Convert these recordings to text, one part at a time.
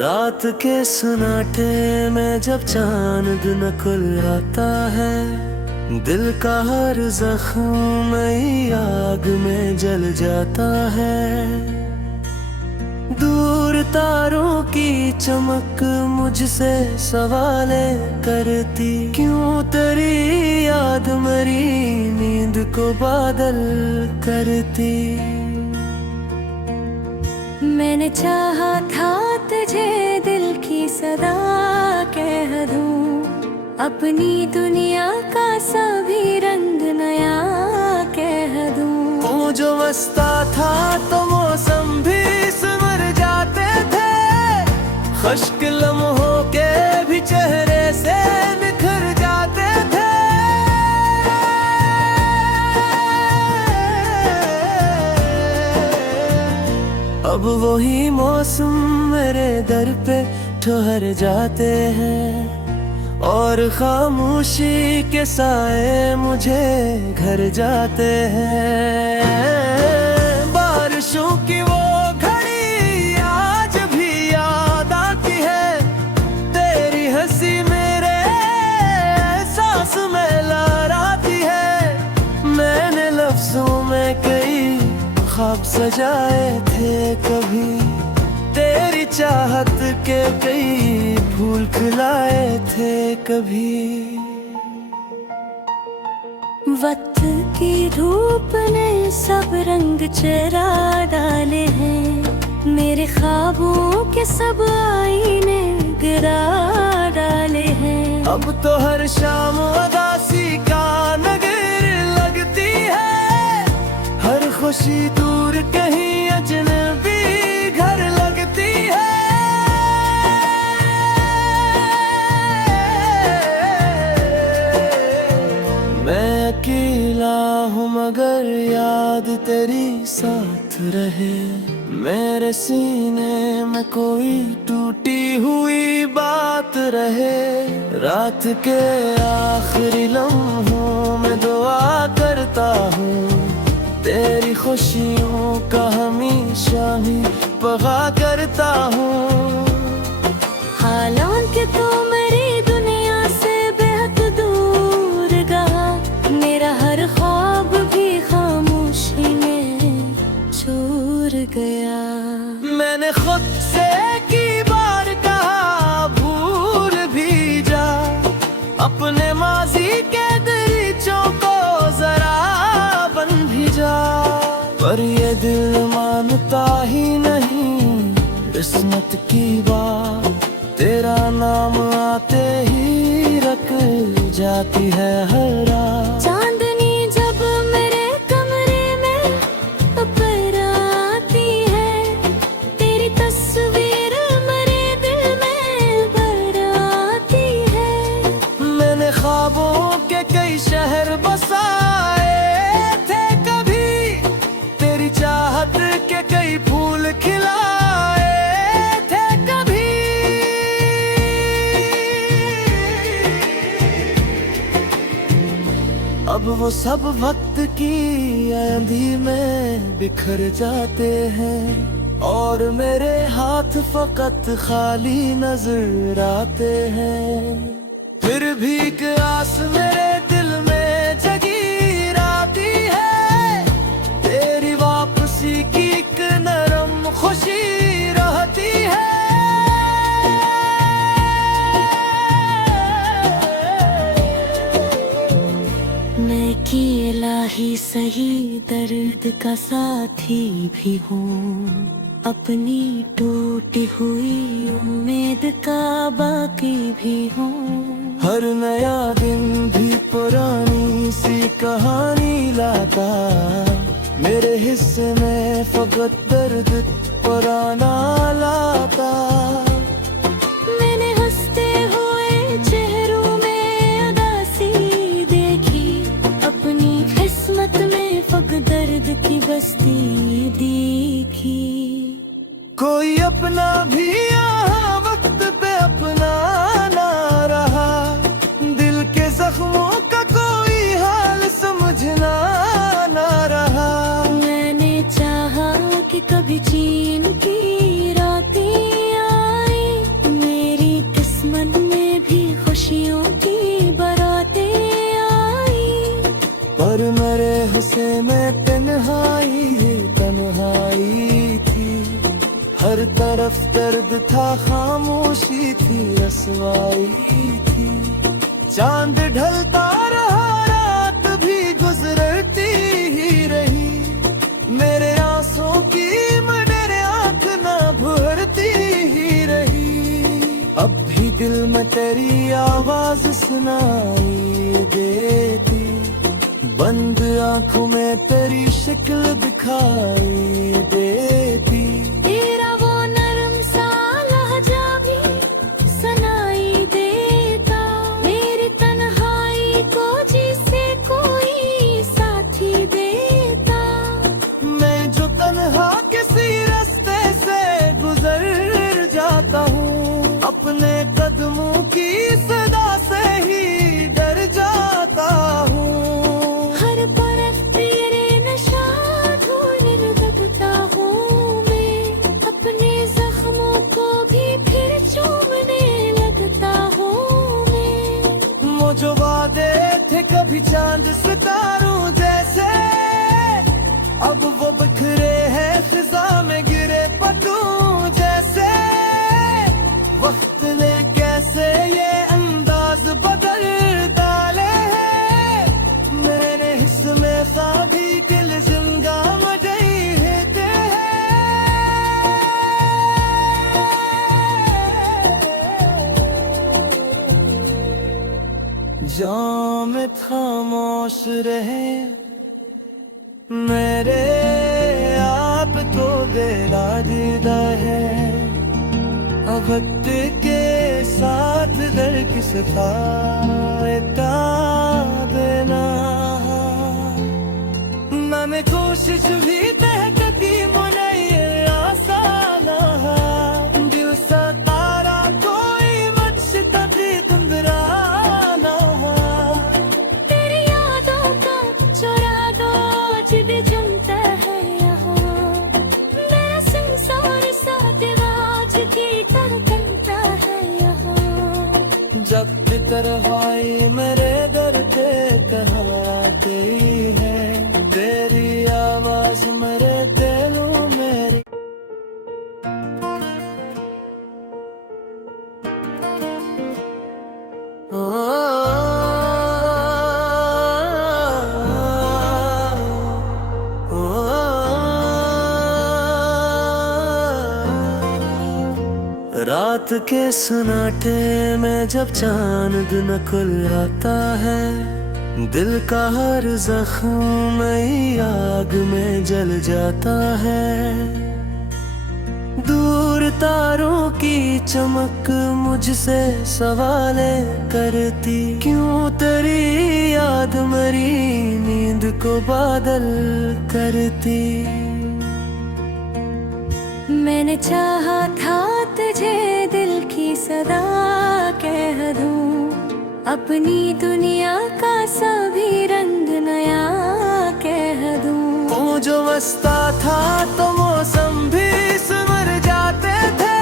रात के सन्नाटे में जब चांद न खुल आता है, दिल का हर जख्म नई आग में जल जाता है। दूर तारों की चमक मुझसे सवाले करती, क्यों तेरी याद मेरी नींद को बादल करती। मैंने चाहा था तुझे दिल की सदा कह दूं, अपनी दुनिया का सभी रंग नया कह दूं। तू जो मस्ता था तो मौसम भी संवर जाते थे, खुश्क लम्हों के भी चेहरे से निखर जाते थे। अब वही मौसम मेरे दर पे ठहर जाते हैं, और खामोशी के साए मुझे घर जाते हैं। बारिशों की वो घड़ी आज भी याद आती है, तेरी हंसी मेरे सांस में लहराती है। मैंने लफ्जों में कई ख्वाब सजाए थे कभी, तेरी चाहत के कई फूल खिलाए थे कभी। वक्त की धूप ने सब रंग चेहरा डाले हैं, मेरे ख्वाबों के सब आईने गिरा डाले हैं। अब तो हर शाम उदासी का नगर लगती है, हर खुशी दूर कहीं अजनबी घर लगती है। मैं अकेला हूँ मगर याद तेरी साथ रहे, मेरे सीने में कोई टूटी हुई बात रहे। रात के आखिरी लम्हों में दुआ करता हूँ, तेरी खुशियों का हमेशा ही पगा करता हूँ। हालांकि तू मेरी दुनिया से बेहद दूर गया, मेरा हर ख्वाब भी खामोशी में छूर गया। मैंने खुद से की बार कहा भूल भी जा, अपने माजी के दरीचों को जरा बन भी जा। पर ये दिल मानता ही नहीं किस्मत की बात, तेरा नाम आते ही रख जाती है हर रात। चांदनी जब मेरे कमरे में ऊपर आती है, तेरी तस्वीर मेरे दिल में भर आती है। मैंने ख्वाबों के कई शहर बसाए थे कभी, तेरी चाहत के कई फूल खिलाए थे कभी। अब वो सब वक्त की आंधी में बिखर जाते हैं, और मेरे हाथ फकत खाली नजर आते हैं। फिर भी एक आस मेरे दिल में जगी रहती है, तेरी वापसी की एक नरम खुशी रहती है। मैं कि इलाही सही दर्द का साथी भी हूँ, अपनी टूटी हुई उम्मीद का बाकी भी हूँ। हर नया दिन भी पुरानी सी कहानी लाता, मेरे हिस्से में फकत दर्द पुराना लाता। मैंने हंसते हुए चेहरों में उदासी देखी, अपनी किस्मत में फकत दर्द की बस्ती देखी। कोई अपना भी यहाँ वक्त पे अपना ना रहा, दिल के जख्मों का कोई हाल समझना ना रहा। मैंने चाहा कि कभी चीन की रातें आई, हर तरफ दर्द था, खामोशी थी, रसवाई थी। चांद ढलता रहा, रात भी गुजरती ही रही। मेरे आंसू की मेरे आंख ना भरती ही रही। अब भी दिल में तेरी आवाज सुनाई देती, बंद आंखों में तेरी शक्ल दिखाई देती। तेरा वो नरम सा लहजा भी सुनाई देता, मेरी तन्हाई को जिसे कोई साथी देता। मैं जो तन्हा किसी रास्ते से गुजर जाता हूँ, अपने कदमों की सदा से ही डर जाता हूँ। हर परत तेरे नशा ढूंढने लगता हूँ मैं, अपने जख्मों को भी फिर चूमने लगता हूँ मैं। वो जो वादे थे कभी चांद सितारों जैसे, अब वो बिखरे हैं फिजा में गिरे पत्तों जैसे। वक्त ने कैसे ये अंदाज बदल डाले हैं, मेरे हिस्से में ख्वाबी दिल जिंगा मजई होते हैं। जाम खामोश रहे मेरे आप तो देदा दीदा है। अब वक्त के साथ दर किस फायदा देना। मैंने कोशिश भी तह कती मुनैर आसान है, दिल सा तारा कोई मुझसे तभी तुमराना है। तेरी यादों का चुरा दो आज भी चुनता है यहाँ, मेरा संसार साथ राज की धड़कता है यहाँ। जब तरहाई मेरे दर पे तहाते है, तेरी आवाज मेरे दिलों मेरी। रात के सन्नाटे में जब चांद नकल आता है, दिल का हर जख्म नई आग में जल जाता है। दूर तारों की चमक मुझसे सवाले करती, क्यों तेरी याद मेरी नींद को बादल करती। मैंने चाहा था तुझे दिल की सदा कह दूं, अपनी दुनिया का सभी रंग नया कह दूं। वो जो मस्ता था तो मौसम भी सिमर जाते थे,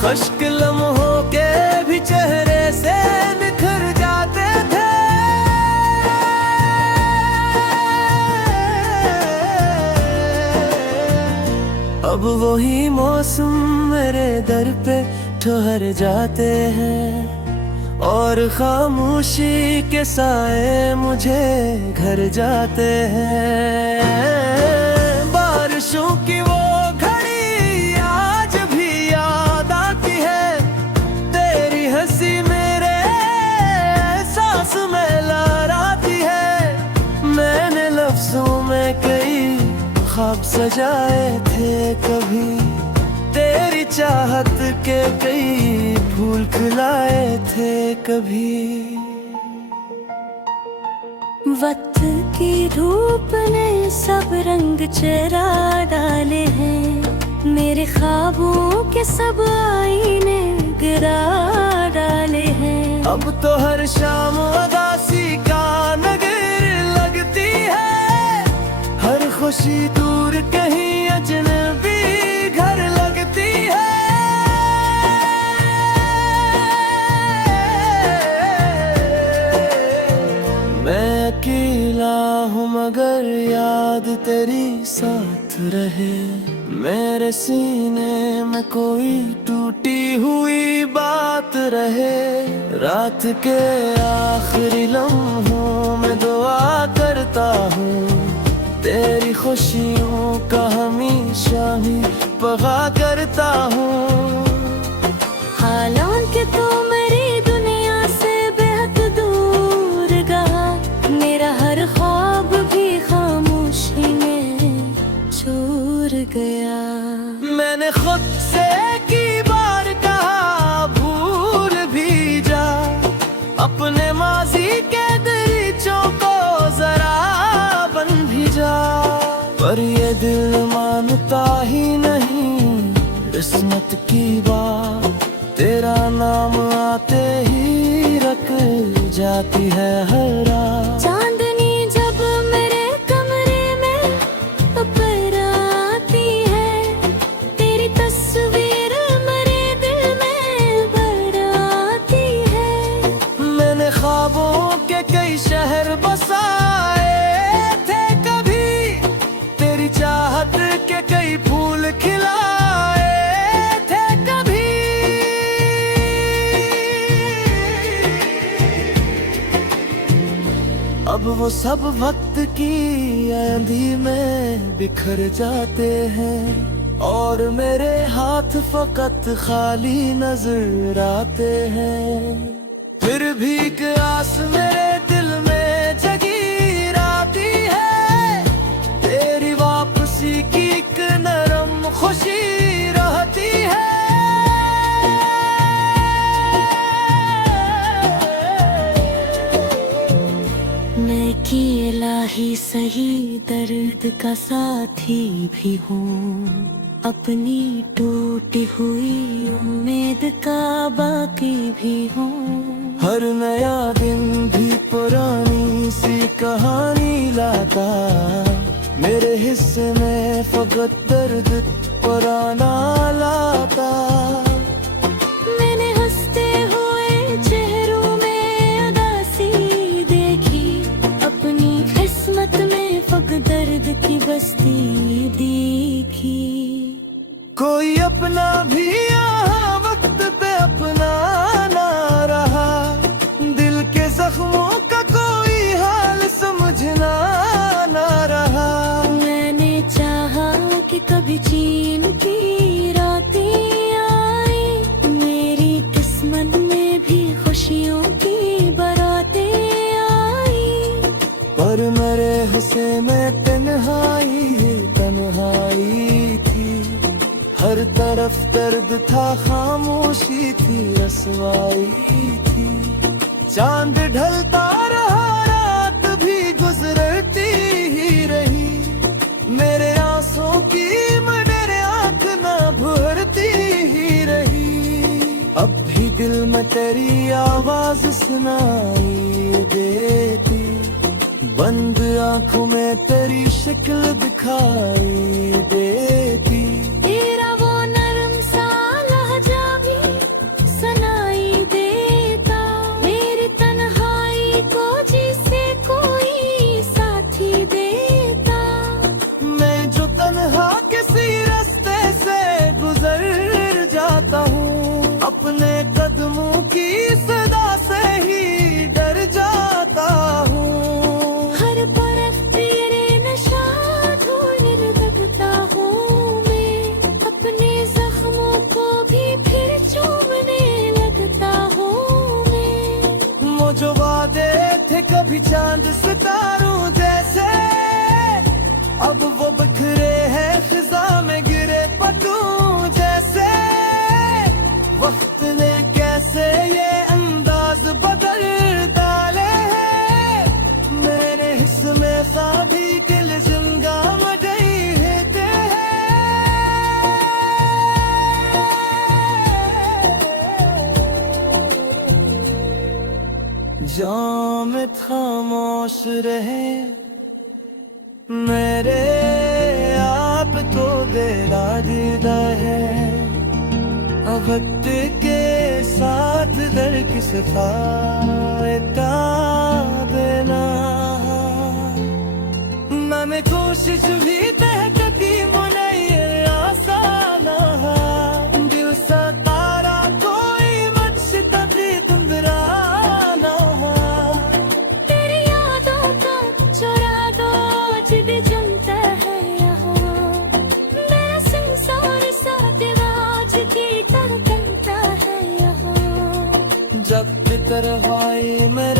खुश्क लम्हों के भी चेहरे से निखर जाते थे। अब वही मौसम मेरे दर पे ठहर जाते हैं, और खामोशी के साए मुझे घर जाते हैं। बारिशों की वो घड़ी आज भी याद आती है, तेरी हंसी मेरे सांस में लहराती है। मैंने लफ्जों में कई ख्वाब सजाए थे कभी, तेरी चाहत के कई फूल खिलाए थे कभी। वक्त की धूप ने सब रंग चेहरा डाले हैं, मेरे ख्वाबों के सब आईने गिरा डाले हैं। अब तो हर शाम उदासी का नगर लगती है, हर खुशी दूर कहीं अजनबी घर लगती है। मैं अकेला हूँ मगर याद तेरी साथ रहे, मेरे सीने में कोई टूटी हुई बात रहे, रात के आखिरी लम्हों में दुआ करता हूँ, तेरी खुशियों का हमेशा ही पगा करता हूँ। हालांकि तू मेरी दुनिया से बेहद दूर गया, मेरा हर ख्वाब भी खामोशी में चूर गया। मैंने खुद से की बार कहा भूल भी जा, अपने माजी के दरीचों को जरा बन भी जा, पर ये दिल मानता ही नहीं किस्मत की बात, तेरा नाम आते ही रख जाती है हर रात। चांदनी जब मेरे कमरे में ऊपर आती है, तेरी तस्वीर मेरे दिल में भर आती है। मैंने ख्वाबों के कई शहर बसाए थे कभी, तेरी चाहत के कई फूल खिलाए थे कभी। अब वो सब वक्त की आंधी में बिखर जाते हैं, और मेरे हाथ फकत खाली नजर आते हैं। फिर भी एक आस मेरे दिल में जगी रहती है, तेरी वापसी की एक नरम खुशी रहती है। मैं कि इलाही सही दर्द का साथी भी हूँ, अपनी टूटी हुई उम्मीद का बाकी भी हूँ। हर नया दिन भी पुरानी सी कहानी लाता, मेरे हिस्से में फकत दर्द पुराना लाता। मैंने हंसते हुए चेहरों में उदासी देखी, अपनी किस्मत में फकत दर्द की बस्ती देखी। कोई अपना भी यहाँ वक्त पे अपना ना रहा, दिल के जख्मों का कोई हाल समझना ना रहा। मैंने चाहा कि कभी चीन की रातें आई, मेरी किस्मत में भी खुशियों की बारातें आई, पर मेरे हिस्से में तन्हाई थी, हर तरफ दर्द था, खामोशी थी, रसवाई थी। चांद ढलता रहा, रात भी गुजरती ही रही, मेरे आंसुओं की मेरे आंख ना भरती ही रही। अब भी दिल में तेरी आवाज सुनाई देती, बंद आंखों में तेरी शक्ल दिखाई देती। तेरा वो नरम सा लहजा भी सुनाई देता, मेरी तन्हाई को जिसे कोई साथी देता। मैं जो तन्हा किसी रास्ते से गुजर जाता हूँ, अपने कदमों की सदा से ही डर जाता हूँ। हर तरफ तेरे नशा धूल लगता हूँ मैं, अपने जख्मों को भी फिर चूमने लगता हूँ मैं। वो जो वादे थे कभी चांद सितारों जैसे, अब वो बिखरे हैं फिजा में गिरे पत्तों जैसे। वक्त ने कैसे ये अंदाज बदल डाले हैं, मेरे हिस्से में साभी दिल जिंगा में गई रहते हैं। जाम खामोश रहे मेरे आप को देना दीदा है, अब वक्त के साथ दर किस फायदा देना। मैंने कोशिश भी तहकती मुनैर जब तितर हवाई मेरे